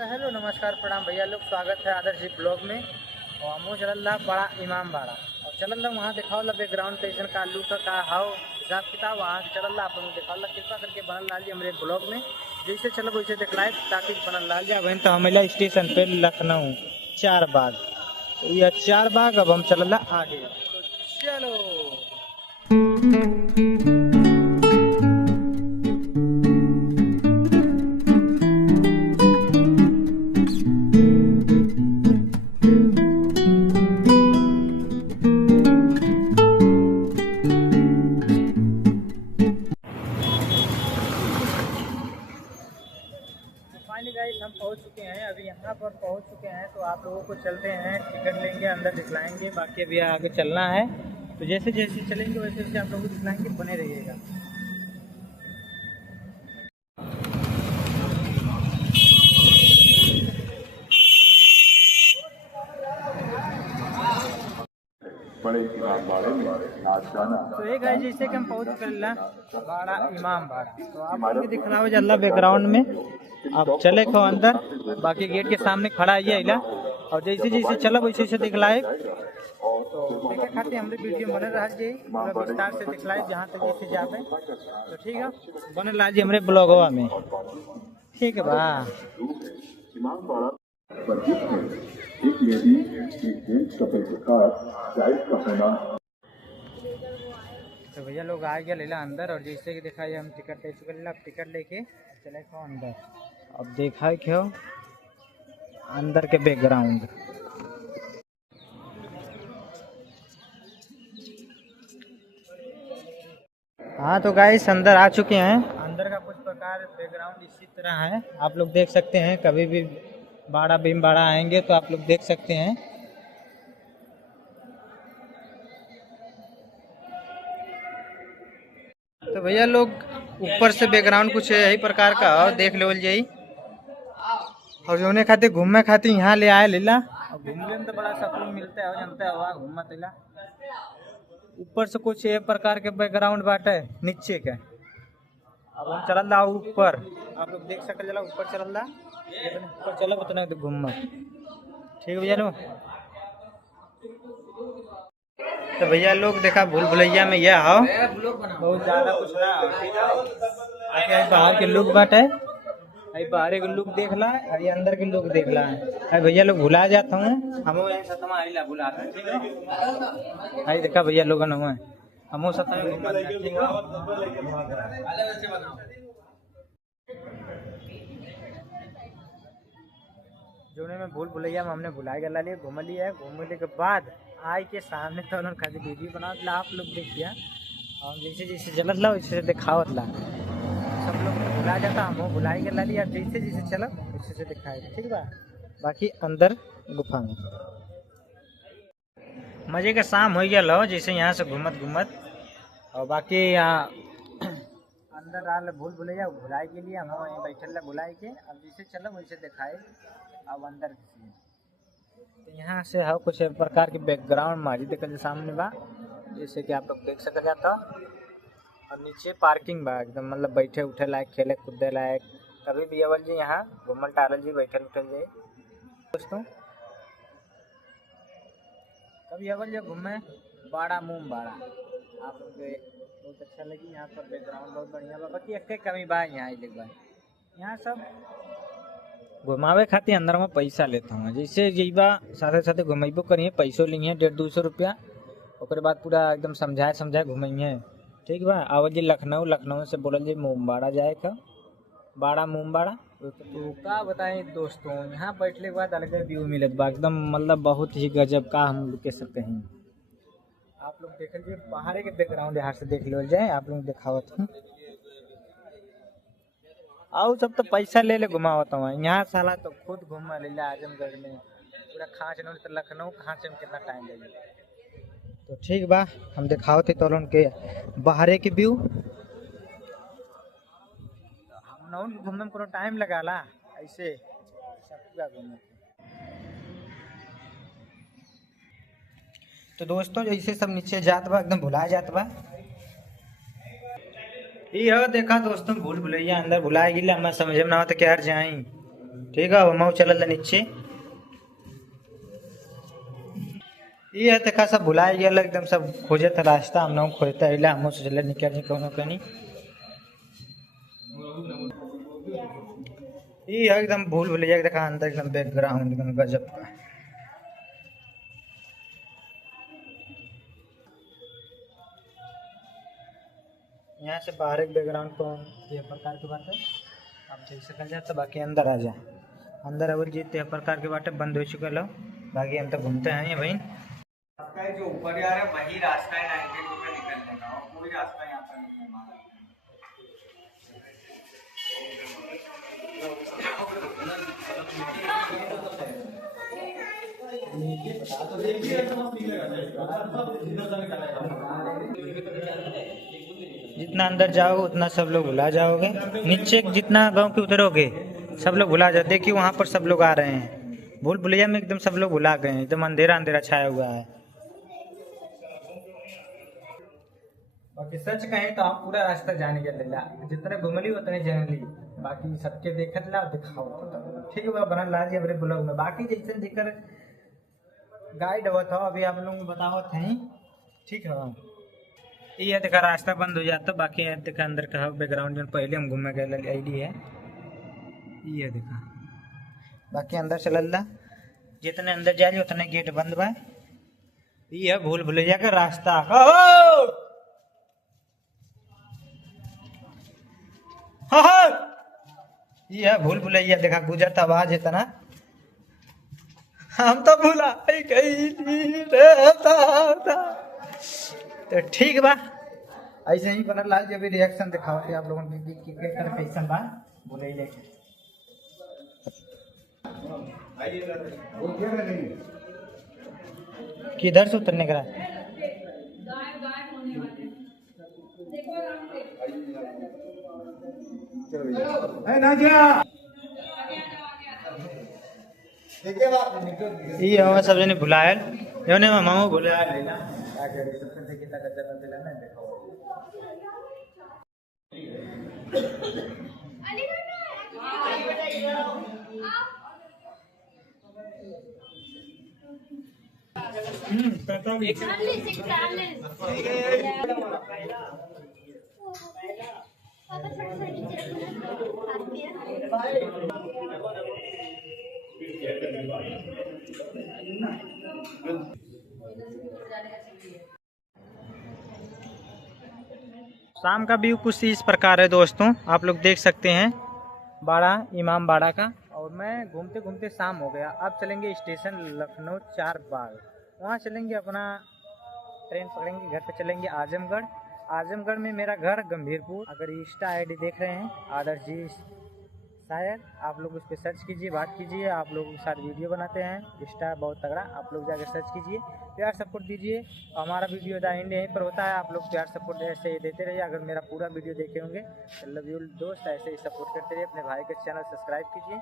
तो हेलो नमस्कार प्रणाम भैया लोग, स्वागत है आदर्श जी ब्लॉग में। और हमो चल बड़ा इमाम बाड़ा और चल वहाँ दिखाओ बैकग्राउंड कैसन का लुक का हाउ हिसाब किताब वहाँ से चल आप लोग दिखाओ कृपा करके बनल लाल जी हमारे ब्लॉग में जैसे चलो वैसे दिखलाए ताकि बनल लाल जी। अब तो हमें स्टेशन पे लखनऊ 4 बाग, तो यह 4 बाग अब हम चल आगे, तो चलो। हम पहुंच चुके हैं, अभी यहाँ पर पहुंच चुके हैं, तो आप लोगों को चलते हैं, टिकट लेंगे, अंदर दिखलाएंगे, बाकी अभी आगे चलना है। तो जैसे जैसे चलेंगे वैसे वैसे आप लोगों को दिखलाएंगे, बने रहिएगा। तो एक है जैसे कि हम पहुँच चुके बाड़ा इमाम बाड़ा, तो आप लोग दिखना जल्ला बैकग्राउंड में। अब चले को अंदर, बाकी गेट के सामने खड़ा है इला, और जैसे जैसे चलो वैसे वैसे दिखलाए। तो देखे खाते हमारे वीडियो बने रहा जी, पूरा विस्तार से दिखलाए जहाँ तक जैसे जाते। तो ठीक है, बने रहा जी हमारे ब्लॉगवा में, ठीक है बा। एक लेडी एक जेंट्स कपल के साथ गाइड का होना। तो भैया लोग आ गया लेला अंदर, और जैसे कि दिखाई हम टिकट ले चुके, अब टिकट लेके चले को अंदर। अब देखा क्यों अंदर के बैकग्राउंड। हाँ तो गाइस अंदर आ चुके हैं, अंदर का कुछ प्रकार बैकग्राउंड इसी तरह है, आप लोग देख सकते हैं। कभी भी बाड़ा भीम बाड़ा आएंगे तो आप लोग देख सकते हैं। तो भैया लोग ऊपर से बैकग्राउंड कुछ यही प्रकार का और देख लो जाई, और जोने खातिर घूमने खातिर यहाँ ले आए लीला, और घूमने में तो बड़ा सुकून मिलता है, जानते हो वहाँ घूमत लीला। ऊपर से कुछ ये प्रकार के बैकग्राउंड बाटे नीचे के। अब हम चल रहा ऊपर, आप लोग देख सकते जला ऊपर चल रहा, ऊपर चलो उतना घूम। ठीक है भैया लोग, तो भैया लोग देखा भूल भुलैया में यह हो बहुत ज्यादा कुछ ना बाहर के लुक बाटे, बाहर के लुक देख ला, अंदर के लुक देख ला। भैया लोग भुला जाता हूँ, हम भुला देखा भैया लोग हम जोने में भूल भुलैया में हमने भुला गया लिए घूम लिया है। घूमने के बाद आई के सामने तो उन्होंने खाली वीडियो बना ला, आप लोग देखिए। और जैसे जैसे जलत ला वैसे दिखावत ला, सब लोग भुला जाता, हम भुलाई के ला लिया, जैसे जैसे चलो वैसे से दिखाएगा। ठीक बा, बाकी अंदर गुफा में मजे का शाम हो गया लो, जैसे यहाँ से घूमत घूमत। और बाकी यहाँ अंदर आल भूल भुलैया भुलाई के लिए हम वहीं बैठल ला भुलाई के। अब जैसे चलो वैसे दिखाए। अब अंदर तो यहाँ से है कुछ प्रकार के बैकग्राउंड मारी देखल सामने बा, जैसे कि आप लोग देख सकते जाता। और नीचे पार्किंग बा एकदम, मतलब बैठे उठे लायक, खेले कूदे लायक। कभी भी अवल जी यहाँ घूमल टारल जी बैठल उठल जाए दोस्तों, कभी अवल जी घूमे बाड़ा मुम बाड़ा, आप लोग बहुत अच्छा लगी। यहाँ पर बैकग्राउंड बहुत बढ़िया बा, बाकी एक कमी बा यहाँ यहाँ सब घुमावे खातिर अंदर में पैसा लेता हूँ। जैसे जीबा साथे साथे घुमेबो करिए, पैसों लिए 150-200 रुपया, और बाद पूरा एकदम समझाए घुमाइए। ठीक बा, आवल जी लखनऊ, लखनऊ से बोलल जी मुमबाड़ा जाए का, बाड़ा मुमबाड़ा। तो का बताएं दोस्तों, यहाँ बैठने के बाद अलग व्यू मिलत बा एकदम, मतलब बहुत ही गजब का हम लोग कह सकते हैं। आप लोग देख लीजिए बाहर के बैकग्राउंड यहाँ से देख लो जाए, आप लोग दिखावत हूँ। आओ सब तो पैसा ले घुमावता हूँ, यहाँ साला तो खुद घूमा लीला आजमगढ़ में पूरा खाँच न, तो लखनऊ खाँच में कितना टाइम लगेगा। तो ठीक बा, हम दिखाओ थे तो के बाहर के व्यू। हम नौन घूमने में कोनो टाइम लगा ला, ऐसे सब घूमे। तो दोस्तों जैसे सब नीचे जात बा एकदम भुला जात बा। ये देखा दोस्तों भूल भुलैया अंदर भुला गिला, मैं समझ में ना आता क्या जाई। ठीक है मऊ चल नीचे। ये देखा सब भुलाए गया एकदम सब खोजे था रास्ता हम लोग खोजते अला हम से चल निकल कौन कहीं ये एकदम भूल भुलैया देखा अंदर एकदम बैकग्राउंड एकदम गजब का। यहाँ से बाहर एक बैकग्राउंड को ये प्रकार की बात है आप देख सकल जाए तो बाकी अंदर आ जा अंदर अवल जीते प्रकार के बातें बंद हो चुका लो बाकी हम तो घूमते हैं भाई। रास्ता है जो ऊपर जा रहा है वही रास्ता है 90 रुपये निकलने का और कोई रास्ता यहाँ पर नहीं है। जितना अंदर जाओगे उतना सब लोग भुला जाओगे नीचे जितना गांव के उतरोगे सब लोग भुला जाते कि वहाँ पर सब लोग आ रहे हैं भूल भुलैया में एकदम सब लोग भुला गए हैं एकदम अंधेरा अंधेरा छाया हुआ है। बाकी सच कहें तो आप पूरा रास्ता जाने के लिए जितने घुमली उतने जनली बाकी सबके देखत ला दिखाओ ठीक है बना ला जी अपने ब्लॉग में बाकी जैसे देखकर गाइड हुआ था अभी आप लोग बताओ थे ठीक है। ये देखा रास्ता बंद हो जाता बाकी देखा अंदर का बैकग्राउंड जो पहले हम घूमे गए आईडी है ये देखा बाकी अंदर चल जितने अंदर जा रही उतने गेट बंद बा ये भूल भुलैया का रास्ता ये भूल भुलैया देखा गुजरत आवाज इतना हम तो भूला तो ठीक बा ऐसे ही बनल लाल जब रिएक्शन दिखाओ आप लोगों की कैसन बा बोले लेके किधर से उतरने का ये हमें सब जने भुलायल योने मामा भुलायल लेना आगे रिसेप्शन से कितना गजब मिला ना देखो शाम का व्यू कुछ इस प्रकार है दोस्तों आप लोग देख सकते हैं बाड़ा इमाम बाड़ा का और मैं घूमते घूमते शाम हो गया अब चलेंगे स्टेशन लखनऊ 4 बाग वहाँ चलेंगे अपना ट्रेन पकड़ेंगे घर पे चलेंगे आजमगढ़ आजमगढ़ में मेरा घर गंभीरपुर अगर इंस्टा आईडी देख रहे हैं आदर्श जी शायद आप लोग उस पर सर्च कीजिए बात कीजिए आप लोगों के साथ वीडियो बनाते हैं इंस्टा बहुत तगड़ा आप लोग जाकर सर्च कीजिए प्यार सपोर्ट दीजिए हमारा वीडियो द एंड यहीं पर होता है आप लोग प्यार सपोर्ट ऐसे ही देते रहिए अगर मेरा पूरा वीडियो देखे होंगे तो लव यू दोस्त ऐसे ही सपोर्ट करते रहिए अपने भाई के चैनल सब्सक्राइब कीजिए।